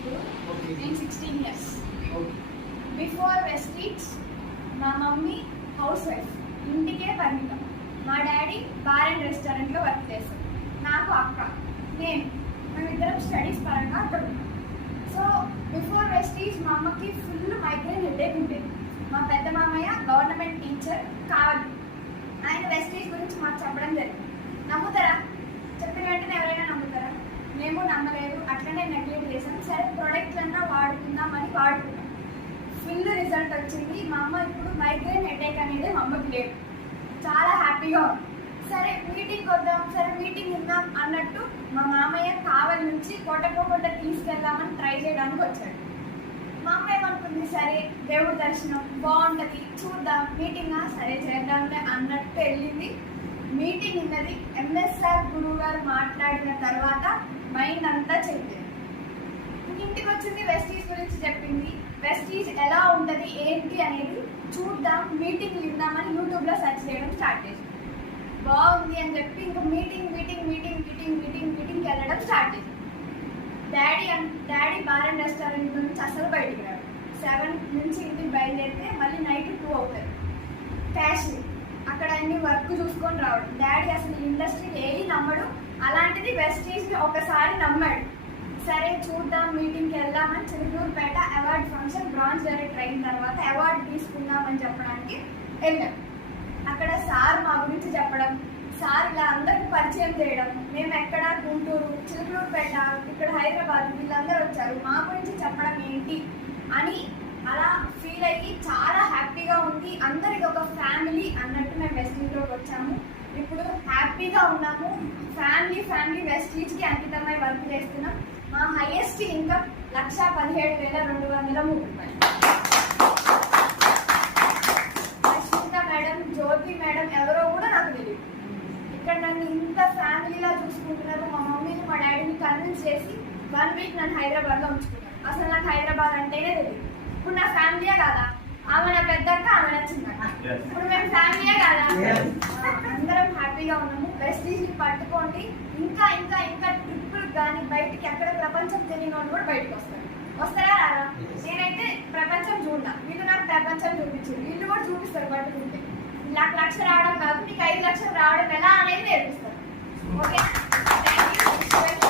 ఇప్పుడు నేను 16 years. Before Vestige మా మమ్మీ హౌస్ వైఫ్, ఇంటికే పరిమితం. మా డాడీ బార్ అండ్ రెస్టారెంట్లో వర్క్ చేస్తారు. నాకు అక్క, మేమిద్దరం స్టడీస్ పరంగా అక్కడ ఉన్నాం. సో బిఫోర్ వెస్టీజ్ మా అమ్మకి ఫుల్ మైగ్రేన్ హెడేక్ ఉండేది. మా పెద్ద మామయ్య గవర్నమెంట్ టీచర్ కావాలి, ఆయన వెస్టీజ్ గురించి మాకు చెప్పడం జరిగింది. నమ్ముతారా? చెప్పిన వెంటనే ఎవరైనా నమ్ముతారా? మేము నమ్మలేదు, అట్లనే నెగ్లెక్ట్ చేసాం. సరే ప్రోడక్ట్లన్నా వాడుకుందామని వాడుకున్నాం. ఫుల్ రిజల్ట్ వచ్చింది. మా అమ్మ ఇప్పుడు మైగ్రేన్ హెడేక్ అనేది మా అమ్మకి లేదు, చాలా హ్యాపీగా ఉంది. సరే మీటింగ్ వద్దాం, సరే మీటింగ్ ఇద్దాం అన్నట్టు మా మామయ్య కావలి నుంచి కోటకోకుండా తీసుకెళ్దామని ట్రై చేయడానికి వచ్చాడు. మా అమ్మ ఏమనుకుంది, సరే దేవుడి దర్శనం బాగుంటుంది చూద్దాం, మీటింగా సరే చేద్దాంలే అన్నట్టు వెళ్ళింది. మీటింగ్ ఉన్నది. ఎంఎస్ఆర్ గురువు గారు మాట్లాడిన తర్వాత మైండ్ అంతా చెప్పింది. ఇంటికి వచ్చింది, వెస్టీజ్ గురించి చెప్పింది. వెస్టీజ్ ఎలా ఉంటుంది ఏంటి అనేది చూద్దాం, మీటింగ్ విందామని యూట్యూబ్లో సెర్చ్ చేయడం స్టార్ట్ చేసింది. బాగుంది అని చెప్పి ఇంకా మీటింగ్కి వెళ్ళడం స్టార్ట్ చేసింది. డాడీ బార్ అండ్ రెస్టారెంట్ నుంచి అసలు బయటికి రాడు. 7 నుంచి ఇంటికి బయలుదేరితే మళ్ళీ నైట్ 2 అవుతుంది. క్యాషియర్ అక్కడ అన్ని వర్క్ చూసుకొని రావడం. డాడీ అసలు ఇండస్ట్రీకి ఏది నమ్మడు, అలాంటిది వెస్టీజ్ని ఒకసారి నమ్మాడు. సరే చూద్దాం, మీటింగ్కి వెళ్దామని Chilukurupeta award function bronze director అయిన తర్వాత అవార్డు తీసుకుందామని చెప్పడానికి వెళ్ళాం. అక్కడ సార్ మా గురించి చెప్పడం, సార్ ఇలా అందరికి పరిచయం చేయడం, మేము ఎక్కడ గుంటూరు, చిలుకూరుపేట, ఇక్కడ హైదరాబాద్ వీళ్ళందరూ వచ్చారు, మా గురించి చెప్పడం ఏంటి అని అలా ఫీల్ అయ్యి చాలా హ్యాపీగా ఉంది. అందరికి ఒక ఫ్యామిలీ అన్నట్టు మేము వెస్టీజ్లోకి వచ్చాము. ఇప్పుడు హ్యాపీగా ఉన్నాము. ఫ్యామిలీ వెస్టీజ్కి అంకితమై వర్క్ చేస్తున్నాం. మా హైయెస్ట్ ఇన్కమ్ 1,17,203 రూపాయలు. రష్మిత మేడం, జ్యోతి మేడం ఎవరో కూడా నాకు తెలియదు. ఇక్కడ నన్ను ఇంత ఫ్యామిలీలా చూసుకుంటున్నారు. మా మమ్మీని మా డాడీని కన్విన్స్ చేసి 1 వీక్ నన్ను హైదరాబాద్లో ఉంచుకున్నారు. అసలు నాకు హైదరాబాద్ అంటేనే తెలియదు. ఇప్పుడు నా ఫ్యామిలీయే కాదా? ఆమె నా పెద్దక్క, ఆమె నా చిన్నక్క. ఇప్పుడు మేము ఫ్యామిలీయే కాదా? అందరం హ్యాపీగా ఉన్నాము. వెస్టీజ్ని పట్టుకోండి. ఇంకా ట్రిప్పులు కానీ బయటికి ఎక్కడ ప్రపంచం తెలియని వాళ్ళు కూడా బయటకు వస్తారా రారా? నేనైతే ప్రపంచం చూడనా, వీళ్ళు నాకు ప్రపంచం చూపించారు, వీళ్ళు కూడా చూపిస్తారు. పట్టుకుంటే నాకు 1 లక్ష రావడం కాదు, మీకు 5 లక్షలు రావడం ఎలా అనేది నేర్పిస్తారు. Okay, thank you.